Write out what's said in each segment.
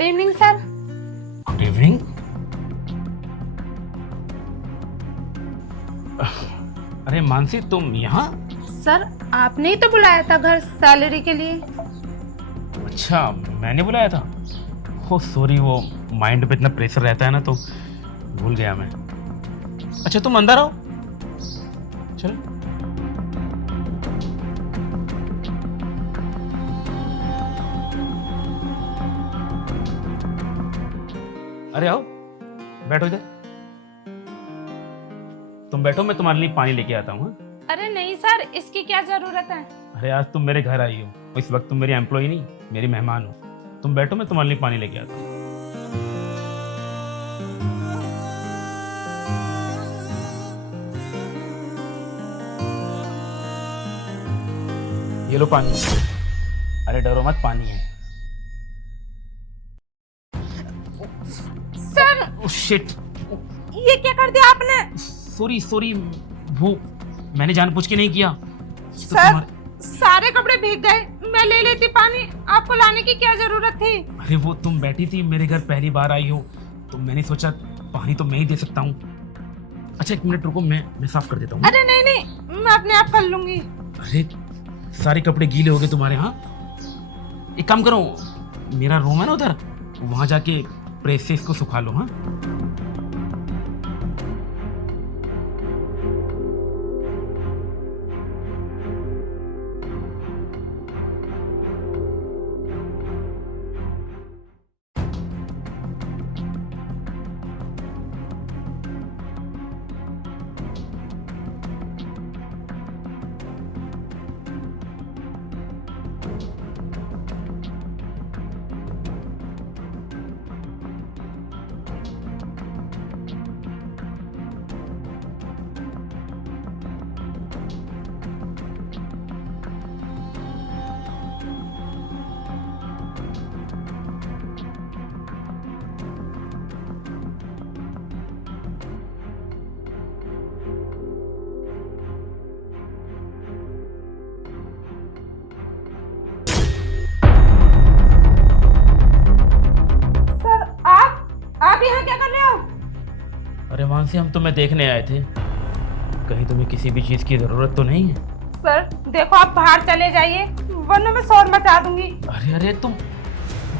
Good evening sir. Good evening. अरे मानसी, तुम यहाँ? सर आपने ही तो बुलाया था घर सैलरी के लिए। अच्छा, मैंने बुलाया था। हो सॉरी, वो माइंड पे इतना प्रेशर रहता है ना, तो भूल गया मैं। अच्छा तुम अंदर आओ, चलो। अरे आओ, बैठो इधर। तुम बैठो, मैं तुम्हारे लिए पानी लेके आता हूँ। अरे नहीं सर, इसकी क्या जरूरत है। अरे आज तुम मेरे घर आई हो, इस वक्त तुम मेरी एम्प्लॉय नहीं, मेरी मेहमान हो। तुम बैठो, मैं तुम्हारे लिए पानी लेके आता हूँ। ये लो पानी। अरे डरो मत, पानी है। सर ओह शिट, ये क्या कर दिया आपने। सॉरी सॉरी, वो मैंने जानबूझ के नहीं किया। ये तो सर सारे कपड़े भीग गए, मैं ले लेती पानी, आपको लाने की क्या जरूरत थी। अरे वो तुम बैठी थी, मेरे घर पहली बार आई हो, तो मैंने सोचा पानी तो मैं ही दे सकता हूँ। अच्छा एक मिनट रुको, मैं साफ कर देता हूँ। अरे नहीं नहीं, मैं अपने आप कर लूंगी। अरे सारे कपड़े गीले हो गए तुम्हारे। हाँ एक काम करो, मेरा रूम है ना उधर, वहां जाके प्रेस से इसको सुखा लो। हाँ सर आप यहाँ क्या कर रहे हो। अरे मानसी, हम तुम्हें देखने आए थे, कहीं तुम्हें किसी भी चीज की जरूरत तो नहीं है? सर देखो, आप बाहर चले जाइए वरना मैं शोर मचा दूंगी। अरे अरे तुम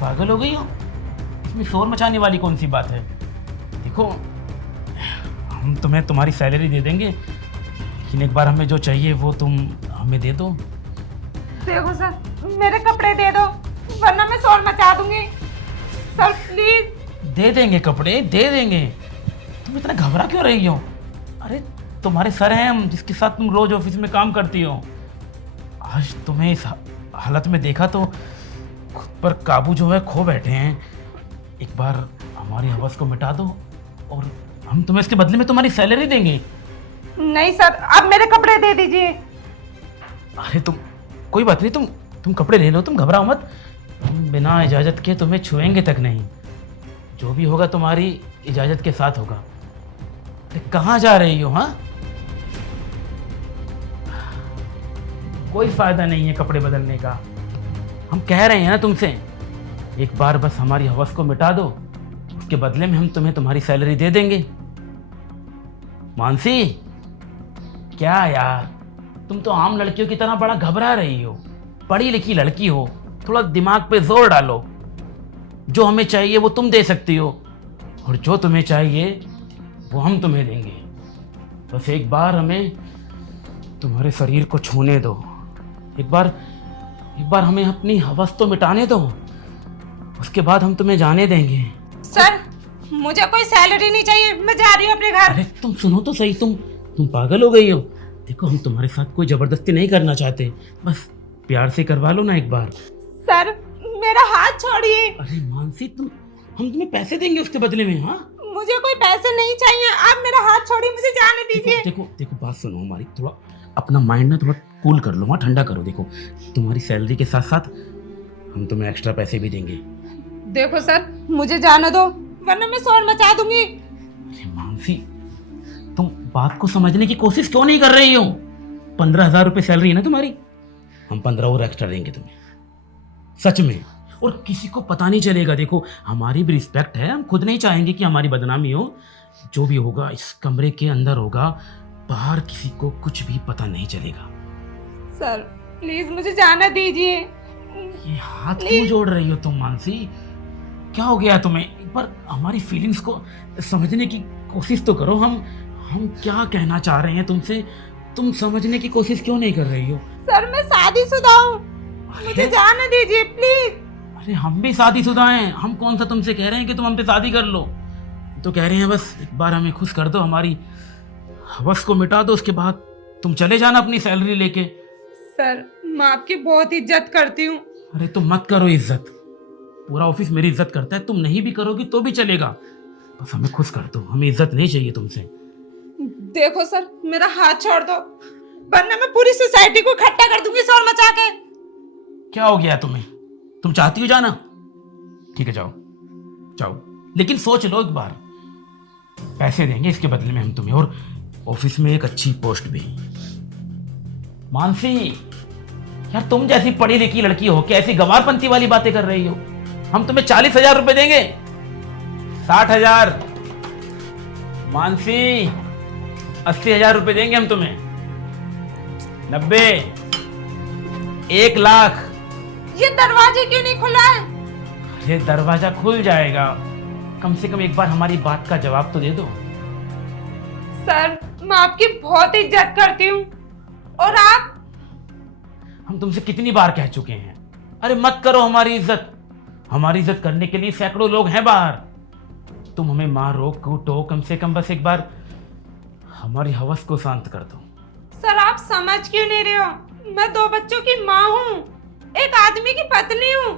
पागल हो गई हो, इसमें शोर मचाने वाली कौन सी बात है। देखो हम तुम्हें तुम्हारी सैलरी दे देंगे, लेकिन एक बार हमें जो चाहिए वो तुम हमें दे दो। देखो सर, मेरे कपड़े दे दो वरना मैं शोर मचा दूंगी। Sir please. दे देंगे कपड़े, दे देंगे। तुम इतना घबरा क्यों रही हो? अरे तुम्हारे सर हैं हम, जिसके साथ तुम रोज ऑफिस में काम करती हो। आज तुम्हें इस हालत में देखा तो खुद पर काबू जो है खो बैठे हैं। एक बार हमारी हवस को मिटा दो और हम तुम्हें इसके बदले में तुम्हारी सैलरी देंगे। नहीं सर, अब मेरे कपड़े दे दीजिए। अरे तुम, कोई बात नहीं, तुम कपड़े ले लो, तुम घबराओ मत। हम बिना इजाज़त के तुम्हें छुएंगे तक नहीं। जो भी होगा तुम्हारी इजाज़त के साथ होगा। अरे कहाँ जा रही हो? हाँ कोई फायदा नहीं है कपड़े बदलने का। हम कह रहे हैं ना तुमसे, एक बार बस हमारी हवस को मिटा दो, उसके बदले में हम तुम्हें तुम्हारी सैलरी दे देंगे। मानसी क्या यार, तुम तो आम लड़कियों की तरह बड़ा घबरा रही हो। पढ़ी लिखी लड़की हो, थोड़ा दिमाग पे जोर डालो। जो हमें चाहिए वो तुम दे सकती हो, और जो तुम्हें चाहिए वो हम तुम्हें देंगे। बस एक बार हमें तुम्हारे शरीर को छूने दो। एक बार हमें अपनी हवस तो मिटाने दो, उसके बाद हम तुम्हें जाने देंगे। सर मुझे कोई सैलरी नहीं चाहिए, मैं जा रही हूँ अपने घर। अरे तुम सुनो तो सही, तुम पागल हो गई हो। देखो हम तुम्हारे साथ कोई जबरदस्ती नहीं करना चाहते, बस प्यार से करवा लो ना एक बार। सर मेरा हाथ छोड़िए। अरे मानसी, हम तुम्हें पैसे देंगे उसके बदले में। हाँ मुझे कोई पैसे नहीं चाहिए, आप मेरा हाथ छोड़िए, मुझे जाने दीजिए। देखो बात सुनो हमारी, थोड़ा अपना माइंड ना थोड़ा कूल कर लो। हाँ ठंडा करो। देखो तुम्हारी सैलरी के साथ साथ हम तुम्हें एक्स्ट्रा पैसे भी देंगे। देखो सर, मुझे जाने दो वरना मैं शोर मचा दूंगी। अरे मानसी, तुम बात को समझने की कोशिश क्यों नहीं कर रही हो? 15,000 रुपये सैलरी है ना तुम्हारी, हम 15 और एक्स्ट्रा देंगे तुम्हें। सच में और किसी को पता नहीं चलेगा। देखो हमारी भी रिस्पेक्ट है, हम खुद नहीं चाहेंगे कि हमारी बदनामी हो। जो भी होगा इस कमरे के अंदर होगा, बाहर किसी को कुछ भी पता नहीं चलेगा। सर प्लीज मुझे जाना दीजिए। ये हाथ क्यों जोड़ रही हो तुम मानसी? क्या हो गया तुम्हें? एक बार हमारी फीलिंग्स को समझने की कोशिश तो करो। हम क्या कहना चाह रहे हैं तुमसे, तुम समझने की कोशिश क्यों नहीं कर रही हो? सर मैं शादीशुदा हूँ, मुझे जाने दीजिए प्लीज। अरे हम भी शादीशुदा हैं, हम कौन सा तुमसे कह रहे हैं कि तुम हमसे शादी कर लो। तो कह रहे हैं बस एक बार हमें खुश कर दो, हमारी हवस को मिटा दो, उसके बाद तुम चले जाना अपनी सैलरी लेके। सर मैं आपकी बहुत इज्जत करती हूँ। अरे तुम मत करो इज्जत, पूरा ऑफिस मेरी इज्जत करता है, तुम नहीं भी करोगी तो भी चलेगा। बस हमें खुश कर दो, हमें इज्जत नहीं चाहिए तुमसे। देखो सर मेरा हाथ छोड़ दो, वरना मैं पूरी सोसाइटी को इकट्ठा कर दूंगी शोर मचा के। क्या हो गया तुम्हें? तुम चाहती हो जाना? ठीक है जाओ जाओ, लेकिन सोच लो एक बार। पैसे देंगे इसके बदले में हम तुम्हें, और ऑफिस में एक अच्छी पोस्ट भी। मानसी यार, तुम जैसी पढ़ी लिखी लड़की हो क्या ऐसी गंवारपंती वाली बातें कर रही हो? हम तुम्हें 40,000 रुपए देंगे। 60,000। मानसी 80,000 रुपए देंगे हम तुम्हें। 90, 1,00,000। ये दरवाजे क्यों नहीं खुला है? ये दरवाजा खुल जाएगा, कम से कम एक बार हमारी बात का जवाब तो दे दो। सर मैं आपकी बहुत इज्जत करती हूँ, और आप? हम तुमसे कितनी बार कह चुके हैं, अरे मत करो हमारी इज्जत। हमारी इज्जत करने के लिए सैकड़ों लोग हैं बाहर। तुम हमें मारो कूटो, कम से कम बस एक बार हमारी हवस को शांत कर दो। सर आप समझ क्यों नहीं रहे हो? मैं 2 बच्चों की माँ हूँ, एक आदमी की पत्नी हूँ।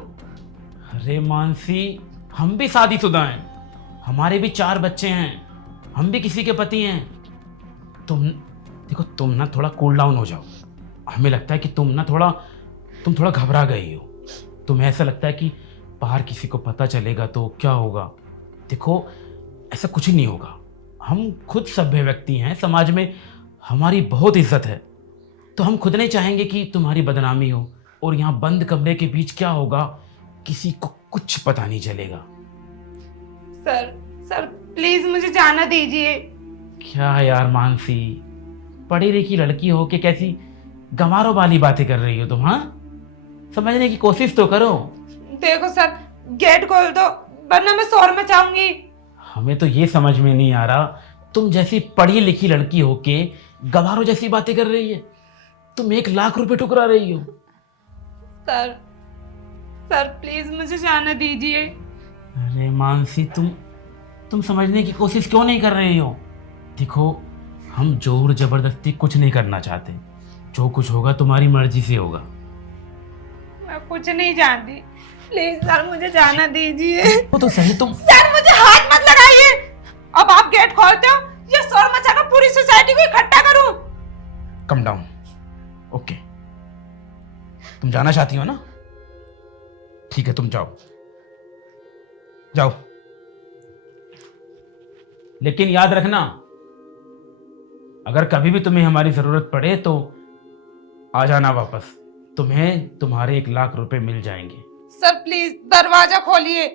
अरे मानसी, हम भी शादीशुदा हैं, हमारे भी 4 बच्चे हैं, हम भी किसी के पति हैं। तुम देखो, तुम ना थोड़ा कूल डाउन हो जाओ। हमें लगता है कि तुम थोड़ा घबरा गई हो। तुम्हें ऐसा लगता है कि बाहर किसी को पता चलेगा तो क्या होगा। देखो ऐसा कुछ नहीं होगा, हम खुद सभ्य व्यक्ति हैं, समाज में हमारी बहुत इज्जत है, तो हम खुद नहीं चाहेंगे कि तुम्हारी बदनामी हो। और यहाँ बंद कमरे के बीच क्या होगा किसी को कुछ पता नहीं चलेगा। सर प्लीज मुझे जाना दीजिए। क्या यार मानसी, पढ़ी लिखी लड़की हो कि कैसी गंवारों वाली बातें कर रही हो तुम? हाँ, समझने की कोशिश तो करो। देखो सर गेट खोल दो, वरना मैं शोर मचाऊंगी। हमें तो ये समझ में नहीं आ रहा, तुम जैसी पढ़ी लिखी लड़की हो के गंवारों जैसी बातें कर रही है। तुम 1,00,000 रुपए ठुकरा रही हो। सर प्लीज मुझे जाना दीजिए। अरे मानसी, तुम समझने की कोशिश क्यों नहीं कर रही हो? देखो हम जोर जबरदस्ती कुछ नहीं करना चाहते, जो कुछ होगा तुम्हारी मर्जी से होगा। मैं कुछ नहीं जानती, प्लीज सर मुझे जाना दीजिए। वो तो सही, तुम सर मुझे हाथ मत लगाइए। अब आप गेट खोलते हो या शोर मचाकर पूरी सोसाइटी को इकट्ठा करूं? Come down, okay. तुम जाना चाहती हो ना? ठीक है, तुम जाओ जाओ, लेकिन याद रखना अगर कभी भी तुम्हें हमारी जरूरत पड़े तो आ जाना वापस। तुम्हें तुम्हारे 1,00,000 रुपए मिल जाएंगे। सर प्लीज दरवाजा खोलिए।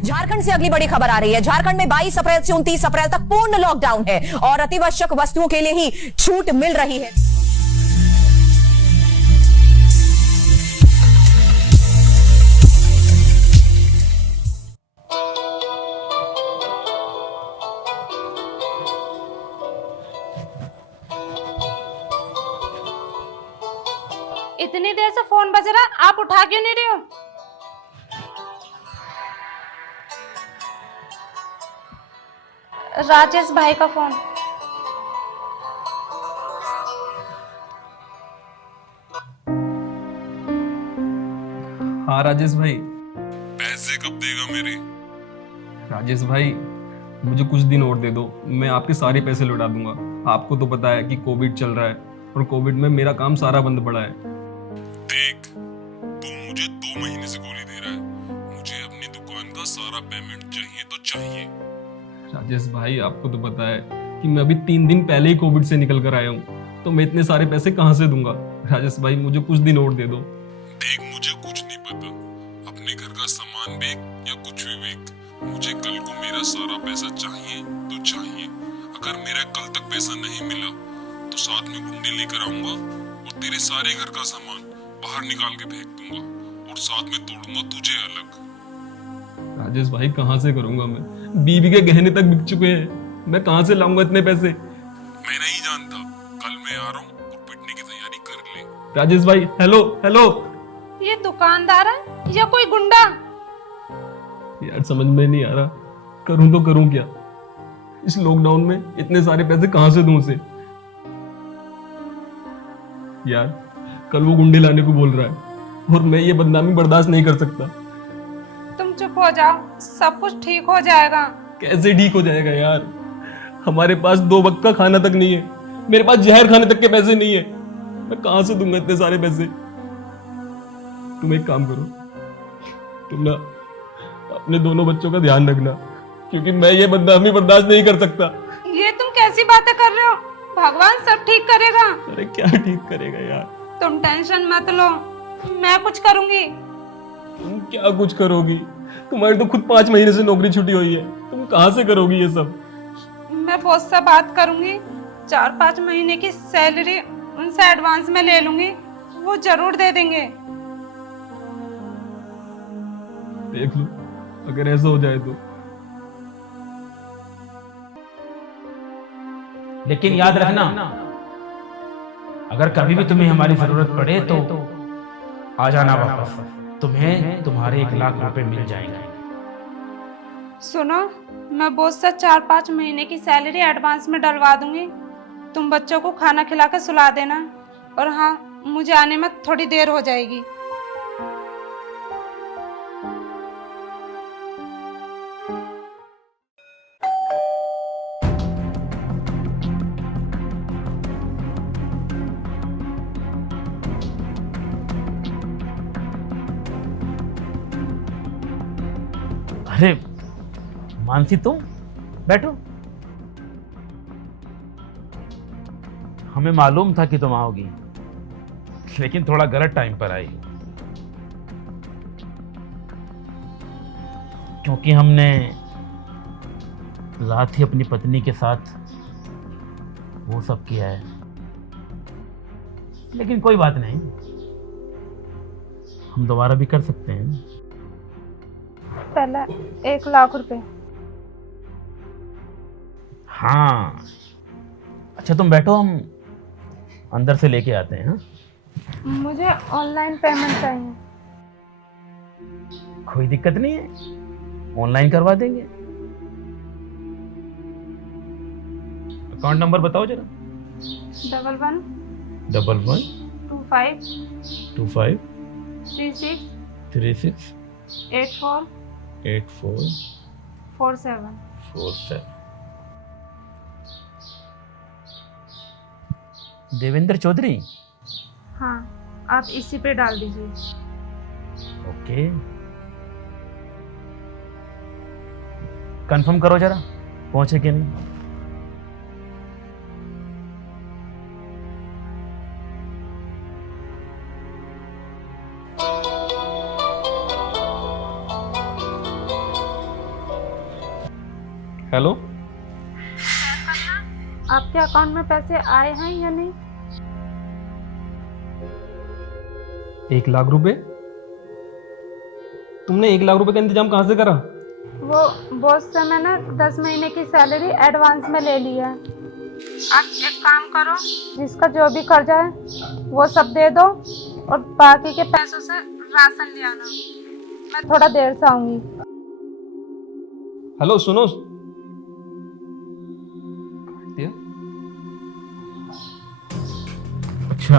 झारखंड से अगली बड़ी खबर आ रही है। झारखंड में 22 अप्रैल से 29 अप्रैल तक पूर्ण लॉकडाउन है और अतिआवश्यक वस्तुओं के लिए ही छूट मिल रही है। इतनी देर से फोन बज रहा, आप उठा क्यों नहीं रहे हो? राजेश भाई का फोन। हाँ राजेश भाई। पैसे कब देगा मेरे? राजेश भाई मुझे कुछ दिन और दे दो, मैं आपके सारे पैसे लौटा दूंगा। आपको तो पता है कि कोविड चल रहा है और कोविड में मेरा काम सारा बंद पड़ा है। देख, तू मुझे 2 महीने से गोली दे रहा है, मुझे अपनी दुकान का सारा सारा पेमेंट चाहिए तो चाहिए। राजेश भाई आपको तो पता है कि मैं अभी 3 दिन पहले ही कोविड से निकल कर आया हूँ, तो मैं इतने सारे पैसे कहाँ से दूंगा। राजेश भाई मुझे कुछ दिन और दे दो। देख मुझे कुछ नहीं पता, अपने घर का सामान बेच या कुछ भी बेच, मुझे कल को मेरा सारा पैसा चाहिए तो चाहिए। अगर मेरा कल तक पैसा नहीं मिला तो साथ में गुंडे लेकर आऊंगा और तेरे सारे घर का सामान बाहर निकाल के फेंक दूंगा और साथ में तोड़ूंगा तुझे अलग। राजेश भाई कहाँ से करूंगा मैं? बीवी के गहने तक बिक चुके हैं, मैं कहाँ से लाऊंगा इतने पैसे? मैं नहीं जानता, कल मैं आ रहा हूँ और पिटने की तैयारी कर ले। राजेश भाई हेलो हेलो। ये दुकानदार है या कोई गुंडा? यार समझ में नहीं आ रहा, करूं तो करूं क्या? इस लॉकडाउन में इतने सारे पैसे कहां से दूं उसे? यार कल वो गुंडे लाने को बोल रहा है और मैं ये बदनामी बर्दाश्त नहीं कर सकता। तुम चुप हो जाओ, सब कुछ ठीक हो जाएगा। कैसे ठीक हो जाएगा यार? हमारे पास 2 वक्त का खाना तक नहीं है, मेरे पास जहर खाने तक के पैसे नहीं है, मैं कहां से दूंगा इतने सारे पैसे? तुम एक काम करो, तुम ना अपने दोनों बच्चों का ध्यान रखना, क्योंकि मैं ये बदनामी बर्दाश्त नहीं कर सकता। ये तुम कैसी बातें कर रहे हो? भगवान सब ठीक करेगा। अरे क्या ठीक करेगा यार? तुम टेंशन मत लो, मैं कुछ करूंगी। तुम क्या कुछ करोगी? तुम्हारी तो खुद 5 महीने से नौकरी छुट्टी हुई है, तुम कहाँ से करोगी ये सब? मैं बॉस से बात करूंगी, 4-5 महीने की सैलरी उनसे एडवांस में ले लूंगी, वो जरूर दे देंगे। देख लो, अगर ऐसा हो जाए तो। लेकिन याद रखना, अगर कभी भी तुम्हें हमारी जरूरत पड़े तो आ जाना वापस, तुम्हें तुम्हारे 1 लाख रुपए मिल जाएंगे। सुनो, मैं बॉस से 4-5 महीने की सैलरी एडवांस में डलवा दूंगी, तुम बच्चों को खाना खिला के सुला देना। और हाँ, मुझे आने में थोड़ी देर हो जाएगी। अरे मानसी, तुम बैठो। हमें मालूम था कि तुम आओगी, लेकिन थोड़ा गलत टाइम पर आई, क्योंकि हमने रात ही अपनी पत्नी के साथ वो सब किया है। लेकिन कोई बात नहीं, हम दोबारा भी कर सकते हैं। पहले 1 लाख रुपए। हाँ अच्छा, तुम बैठो, हम अंदर से लेके आते हैं। हाँ, मुझे ऑनलाइन पेमेंट चाहिए। कोई दिक्कत नहीं है, ऑनलाइन करवा देंगे। अकाउंट नंबर बताओ जरा। 11 11 25 25 36 36 84 84 47। 47। देवेंद्र चौधरी। हाँ, आप इसी पे डाल दीजिए। ओके, कंफर्म करो जरा, पहुंचे कि नहीं। हेलो, आपके अकाउंट में पैसे आए हैं या नहीं? 1 लाख रुपए? तुमने 1 लाख रुपए का इंतजाम कहाँ से करा? वो बॉस से मैंने 10 महीने की सैलरी एडवांस में ले ली है। आप एक काम करो, जिसका जो भी कर्जा है वो सब दे दो और बाकी के पैसों से राशन ले आना। मैं थोड़ा देर से आऊंगी। हेलो सुनो, अच्छा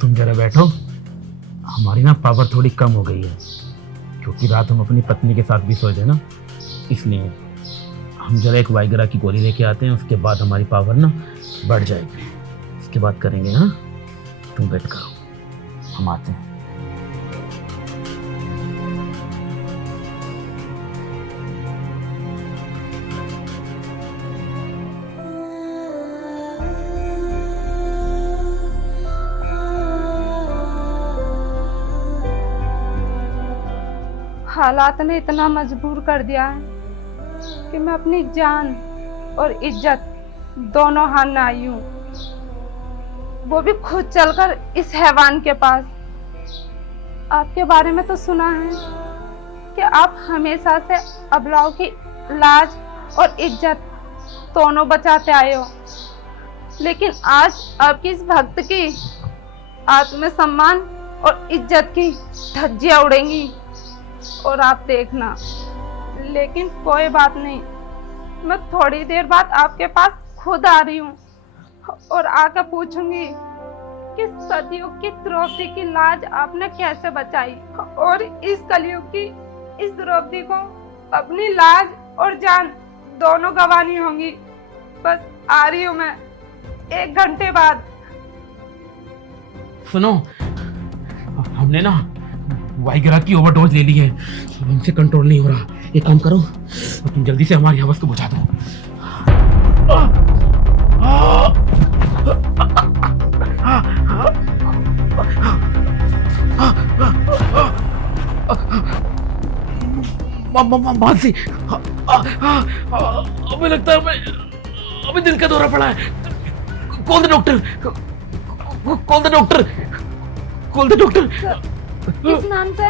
तुम जरा बैठो, हमारी ना पावर थोड़ी कम हो गई है, क्योंकि रात हम अपनी पत्नी के साथ भी सोए थे ना, इसलिए हम जरा एक वाइग्रा की गोली लेके आते हैं, उसके बाद हमारी पावर ना बढ़ जाएगी, उसके बाद करेंगे। हाँ तुम वेट करो, हम आते हैं। हालात ने इतना मजबूर कर दिया है कि मैं अपनी जान और इज्जत दोनों हारने आई हूँ, वो भी खुद चलकर इस हैवान के पास। आपके बारे में तो सुना है कि आप हमेशा से अबलाओं की लाज और इज्जत दोनों बचाते आए हो, लेकिन आज आपकी इस भक्त की आत्मसम्मान और इज्जत की धज्जियां उड़ेंगी और आप देखना। लेकिन कोई बात नहीं, मैं थोड़ी देर बाद आपके पास खुद आ रही हूँ और आकर पूछूंगी कि सदियों की द्रौपदी की लाज आपने कैसे बचाई, और इस कलयुग की इस द्रौपदी को अपनी लाज और जान दोनों गंवानी होंगी। बस आ रही हूँ मैं 1 घंटे बाद। सुनो, हमने ना वाइग्रा की ओवरडोज ले ली है, हमसे कंट्रोल नहीं हो रहा। एक काम करो, तुम जल्दी से हमारी आवाज को बुझा दो। मानसी, हमें लगता है हमें दिल का दौरा पड़ा है। Call the doctor, call the doctor, call the doctor. किस नाम से?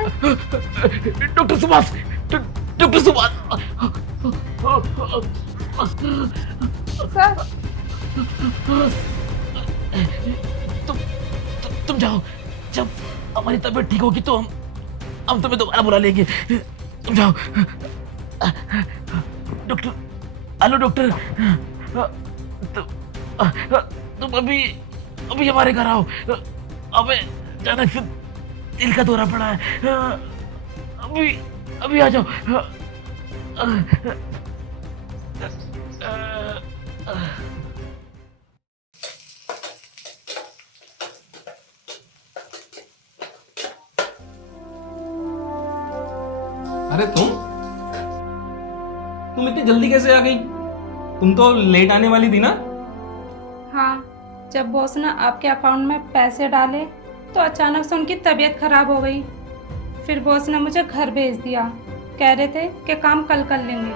Doctor Subhash, doctor Subhash. Sir, तुम जाओ, जब हमारी तबीयत ठीक होगी तो हम तुम्हें दोबारा बुला लेंगे। तुम जाओ। डॉक्टर, हेलो डॉक्टर, तुम अभी हमारे घर आओ। हमें अचानक से दिल का दौरा पड़ा है। अभी आ जाओ। अरे तुम इतनी जल्दी कैसे आ गई? तुम तो लेट आने वाली थी ना? हाँ, जब बॉस ने आपके अकाउंट में पैसे डाले तो अचानक से उनकी तबीयत खराब हो गई। फिर बॉस ने मुझे घर भेज दिया, कह रहे थे कि काम कल कर लेंगे,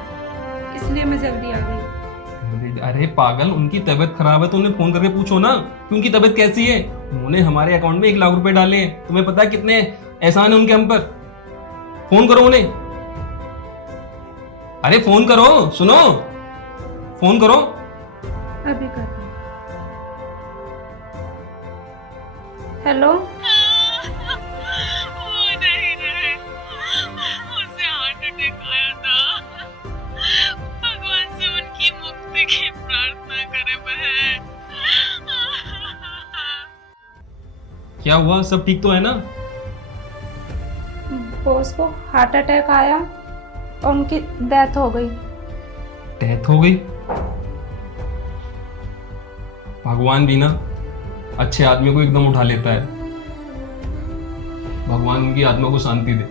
इसलिए मैं जल्दी आ गई। अरे पागल, उनकी तबीयत खराब है तो उन्हें फोन करके पूछो ना कि उनकी तबीयत कैसी है। उन्होंने हमारे अकाउंट में 1 लाख रुपए डाले हैं, तुम्हें पता है कितने एहसान है उनके हम पर। फोन करो उन्हें। अरे फोन करो, सुनो, फोन करो। अभी करती हूँ। हेलो, वो नहीं रहे, उसे हार्ट अटैक आया था। भगवान से उनकी मुक्ति की प्रार्थना करे बहन। क्या हुआ, सब ठीक तो है ना? बॉस को हार्ट अटैक आया और उनकी डेथ हो गई। डेथ हो गई? भगवान भी ना अच्छे आदमी को एकदम उठा लेता है। भगवान उनकी आत्मा को शांति दे।